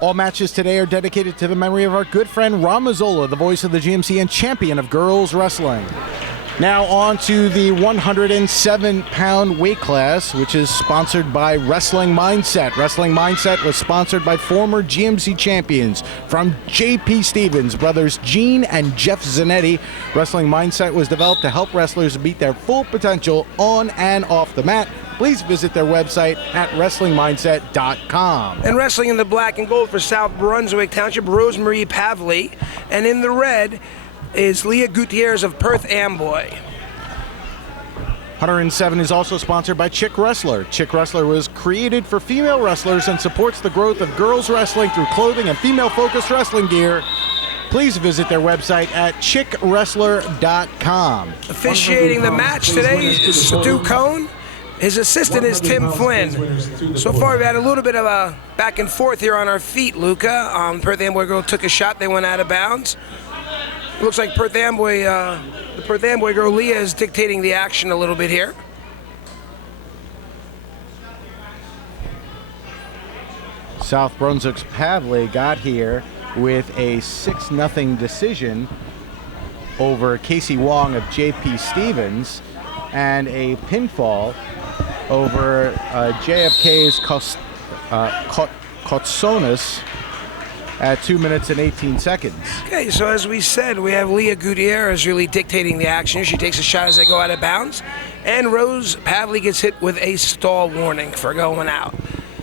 All matches today are dedicated to the memory of our good friend Ron Mazzola, the voice of the GMC and champion of girls wrestling. Now on to the 107-pound weight class, which is sponsored by Wrestling Mindset. Wrestling Mindset was sponsored by former GMC champions from J.P. Stevens, brothers Gene and Jeff Zanetti. Wrestling Mindset was developed to help wrestlers meet their full potential on and off the mat. Please visit their website at WrestlingMindset.com. And wrestling in the black and gold for South Brunswick Township, Rosemarie Pavley. And in the red is Leeah Gutierrez of Perth, Amboy. 107 is also sponsored by Chick Wrestler. Chick Wrestler was created for female wrestlers and supports the growth of girls wrestling through clothing and female-focused wrestling gear. Please visit their website at chickwrestler.com. Officiating the match today is Stu Cohn. His assistant is Tim Flynn. So far, we've had a little bit of a back and forth here on our feet, Luca. Perth Amboy girl took a shot. They went out of bounds. It looks like the Perth Amboy girl, Leeah, is dictating the action a little bit here. South Brunswick's Pavley got here with a 6-0 decision over Casey Wong of J.P. Stevens and a pinfall over JFK's Kotsonis at 2 minutes and 18 seconds. Okay, so as we said, we have Leeah Gutierrez really dictating the action. She takes a shot as they go out of bounds, and Rose Pavley gets hit with a stall warning for going out.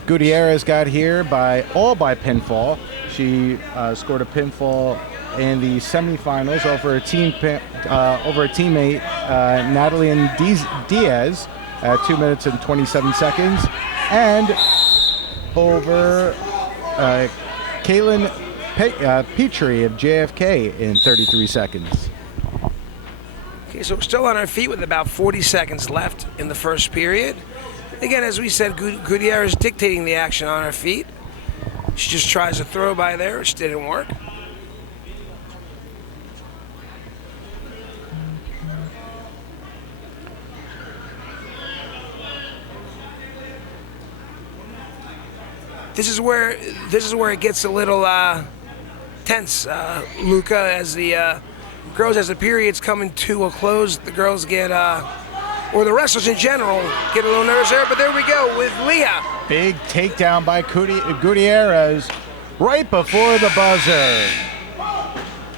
Gutierrez got here by pinfall. She scored a pinfall in the semifinals over a teammate, Natalie Diaz, at 2 minutes and 27 seconds, and over Kaylin Petrie of JFK in 33 seconds. Okay, so we're still on our feet with about 40 seconds left in the first period. Again, as we said, Gutierrez dictating the action on her feet. She just tries a throw by there, which didn't work. This is where it gets a little tense, Luca, as the girls, as the period's coming to a close. The girls get, or the wrestlers in general, get a little nervous there. But there we go with Leeah. Big takedown by Gutierrez right before the buzzer.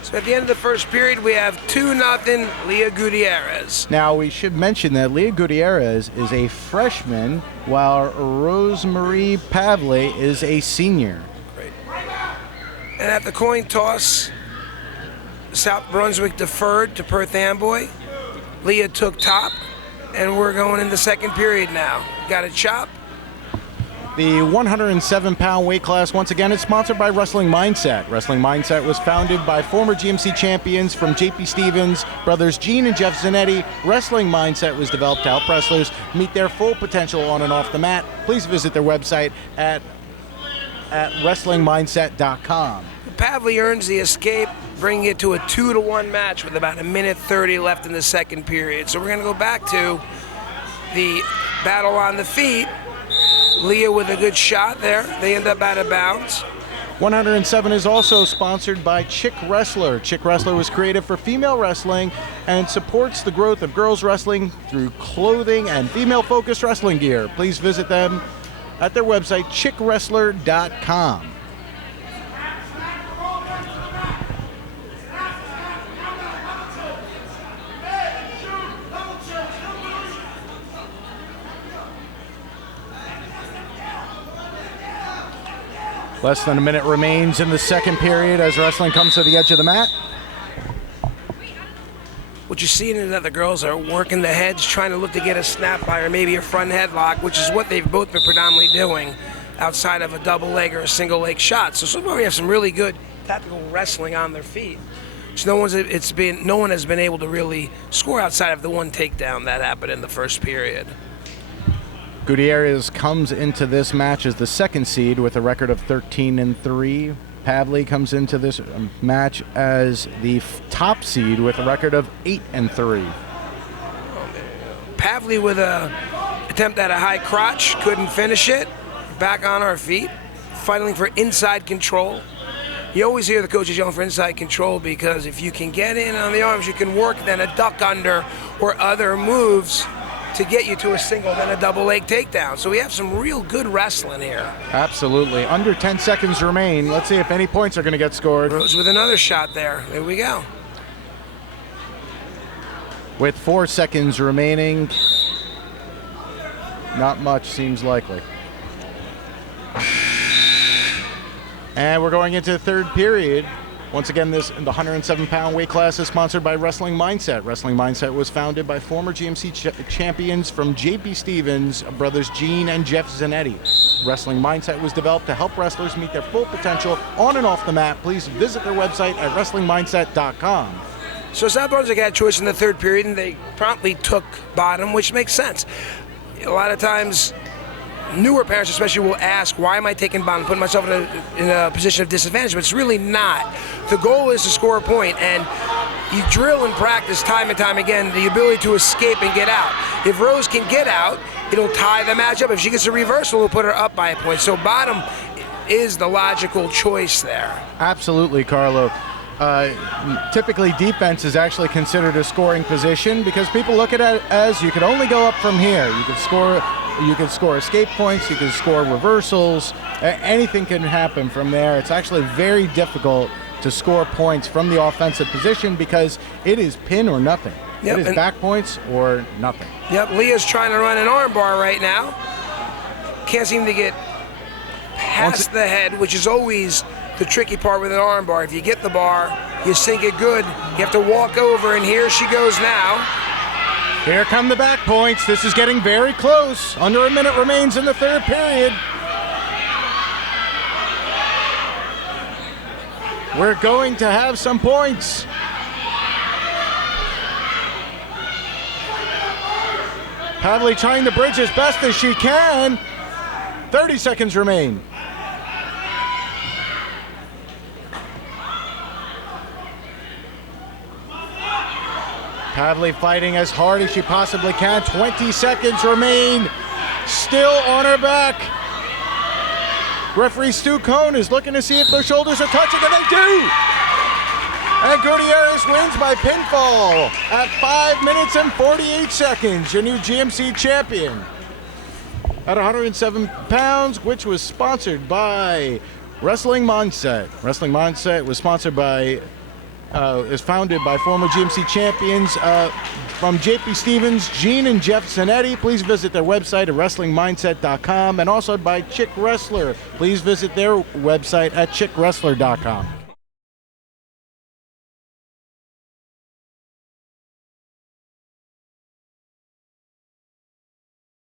So at the end of the first period, we have 2-0 Leeah Gutierrez. Now, we should mention that Leeah Gutierrez is a freshman, while Rosemarie Pavley is a senior. Great. And at the coin toss, South Brunswick deferred to Perth Amboy. Leeah took top, and we're going in the second period now. Got a chop. The 107-pound weight class, once again, is sponsored by Wrestling Mindset. Wrestling Mindset was founded by former GMC champions from J.P. Stevens, brothers Gene and Jeff Zanetti. Wrestling Mindset was developed to help wrestlers meet their full potential on and off the mat. Please visit their website at WrestlingMindset.com. Pavley earns the escape, bringing it to a 2-1 match with about 1:30 left in the second period. So we're going to go back to the battle on the feet. Leeah with a good shot there. They end up out of bounds. 107 is also sponsored by Chick Wrestler. Chick Wrestler was created for female wrestling and supports the growth of girls wrestling through clothing and female-focused wrestling gear. Please visit them at their website, chickwrestler.com. Less than a minute remains in the second period as wrestling comes to the edge of the mat. What you're seeing is that the girls are working the heads, trying to look to get a snap by or maybe a front headlock, which is what they've both been predominantly doing outside of a double leg or a single leg shot. So far we have some really good tactical wrestling on their feet. So no one has been able to really score outside of the one takedown that happened in the first period. Gutierrez comes into this match as the second seed with a record of 13-3. Pavley comes into this match as the top seed with a record of 8-3. Pavley with a attempt at a high crotch, couldn't finish it. Back on our feet. fighting for inside control. You always hear the coaches yelling for inside control because if you can get in on the arms, you can work then a duck under or other moves to get you to a single, then a double leg takedown. So we have some real good wrestling here. Absolutely. Under 10 seconds remain. Let's see if any points are going to get scored. Rose with another shot there. There we go. With 4 seconds remaining, not much seems likely. And we're going into the third period. Once again, the 107-pound weight class is sponsored by Wrestling Mindset. Wrestling Mindset was founded by former GMC champions from J.P. Stevens, brothers Gene and Jeff Zanetti. Wrestling Mindset was developed to help wrestlers meet their full potential on and off the mat. Please visit their website at wrestlingmindset.com. So South Brunswick had choice in the third period, and they promptly took bottom, which makes sense. A lot of times, newer parents especially will ask, why am I taking bottom, putting myself in a position of disadvantage? But it's really not. The goal is to score a point, and you drill and practice time and time again the ability to escape and get out. If Rose can get out, it'll tie the match up. If she gets a reversal, it'll put her up by a point. So bottom is the logical choice there. Absolutely, Carlo. Typically defense is actually considered a scoring position because people look at it as you can only go up from here. You can score escape points, you can score reversals, anything can happen from there. It's actually very difficult to score points from the offensive position because it is pin or nothing. Yep, it is back points or nothing. Yep, Leah's trying to run an arm bar right now. Can't seem to get past the head, which is always the tricky part with an arm bar. If you get the bar, you sink it good. You have to walk over, and here she goes now. Here come the back points. This is getting very close. Under a minute remains in the third period. We're going to have some points. Pavley trying to bridge as best as she can. 30 seconds remain. Pavley fighting as hard as she possibly can. 20 seconds remain. Still on her back. Referee Stu Cohn is looking to see if their shoulders are touching, and they do! And Gutierrez wins by pinfall at 5 minutes and 48 seconds. Your new GMC champion at 107 pounds, which was sponsored by Wrestling Mindset. Wrestling Mindset was sponsored by is founded by former GMC champions from J.P. Stevens, Gene and Jeff Zanetti. Please visit their website at wrestlingmindset.com, and also by Chick Wrestler. Please visit their website at chickwrestler.com.